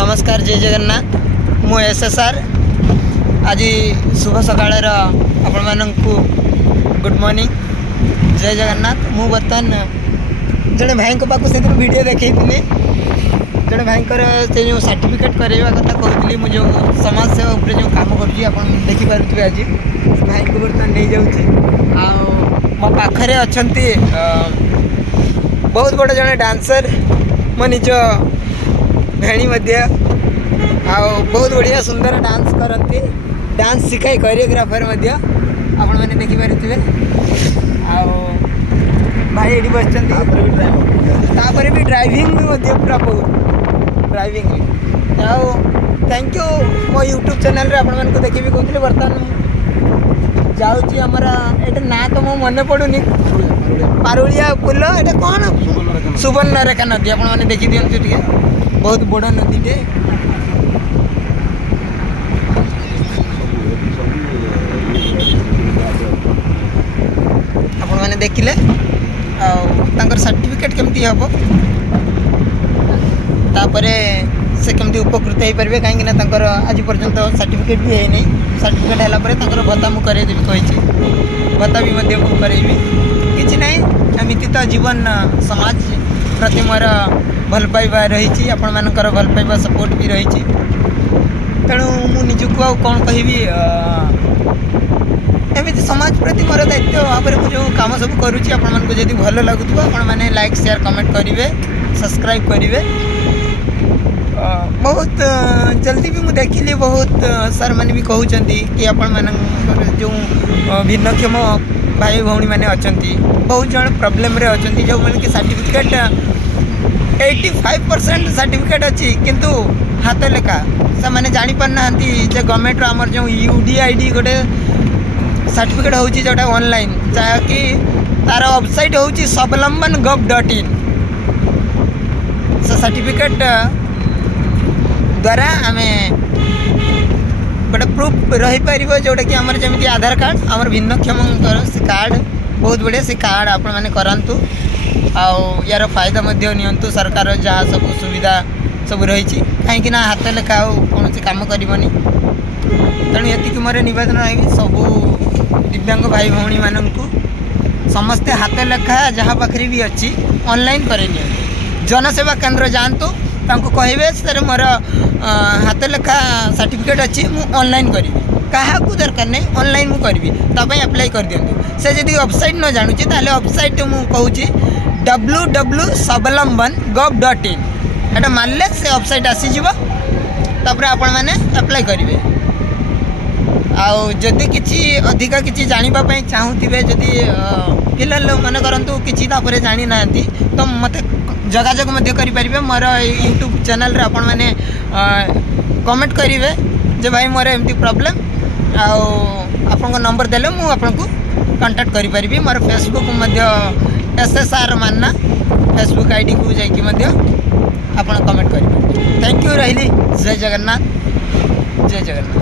नमस्कार जय जगन्नाथ मु एसएसआर आज शुभ सकाळ आपण मानकु गुड मॉर्निंग जय जगन्नाथ मु बर्तमान जड़े भाई पाक से वीडियो देखी जड़े भाई से जो सर्टिफिकेट करवा कथा कहती मुझे जो समाज सेवा उपर जो काम कर देखिपे आज भाई को बर्तमान नहीं जाऊँगी मो पाखे अच्छा बहुत बड़ जड़े डांसर मो निज भेणी बहुत बढ़िया सुंदर डांस करती डांस शिखाई कोरियोग्राफर आपण मैंने देखिपे भाई ये बस भी ड्राइविंग भी पूरा बहुत ड्राइविंग भी थैंक यू मो यूट्यूब चैनल रे आपण मन को देखी भी कहते बर्तमान जाऊँगी आमर ये ना तो मो मन पड़ूनी पारुलिया पुल ये कौन सुवर्णरेखा नदी आपण मैंने देखी दिखाँ टे बहुत बड़ नदीटे आपण मैंने देखिले सर्टिफिकेट केमती हम तापरे से केमती उपकृत हो पारे कहीं आज पर्यंत सर्टिफिकेट भी है नहीं सर्टिफिकेट है भत्ता मुझे करदेवी कही भत्ता भी करेबी कि ना एमती तो जीवन समाज प्रति मोर भल पाइबा रही आपण मानकर भल पाइबा सपोर्ट भी रही तेणु मु निजक कौन कह एमती समाज प्रति मोर दायित्व भाव में मुझे कम सब करुँची आपको भल लगुव आपने लाइक शेयर कमेंट करेंगे सब्सक्राइब करेंगे बहुत जल्दी भी मुझे देखिली बहुत सर मैंने भी कहते कि आपण जो भिन्नक्षम भाई भौणी मैंने अच्छा बहुत जन प्रोब्लेम रे अच्छा जो मैंने कि सर्टिफिकेट 85% सर्टिफिकेट अच्छी किंतु हाथ लेखा से मैंने जापार ना गवर्नमेंट आमर जो UDID गोटे सर्टिफिकेट हूँ जोटा ऑनलाइन जहाँकि तार वेबसाइट हूँ swavlamban.gov.in से सर्टिफिकेट द्वारा आम गोटे प्रूफ रही पार जोटा कि आमर जमी आधार कार्ड आमर भिन्नक्षम से कार्ड बहुत बढ़िया से कार्ड आपण मैंने करातु यार फायदा नियंतु सरकार जहाँ सब सुविधा सब रही कहीं हाथ लेखा कौन से कम करनी तेणु ये मोर नवेदन रही सबू दिव्यांग भाई भौणी मानू समस्ते हाथ लेखा जहाँ पाखे भी अच्छी ऑनलाइन करे जनसेवा केंद्र जातु कहे सर मोर हाथ लेखा सर्टिफिकेट अच्छी मु ऑनलाइन करी क्या दरकार नहीं ऑनलाइन मुझे करी अप्लाई कर दिंतु से जब वेबसाइट न जानूँ ताले वेबसाइट मुझे कहूँ www.swavlamban.gov.in एटा मानले से वेबसाइट आसीज तापर आपण मैंने अप्लाई करेंगे आदि किसी अधिका किसी जानापी चाहूे जदि पिला मन करूँ कि जानी ना तो मत जोगाजोग करेंगे मोर यूट्यूब चैनल रे आपण मैंने कमेंट करेंगे जे भाई मोर एमती प्रॉब्लम आपण नंबर देले मु आपन को कांटेक्ट करि परिबी मोर फेसबुक SSR मानना फेसबुक ID को जाइए आप कमेंट करेंगे थैंक यू रही जय जगन्नाथ जय जगन्नाथ।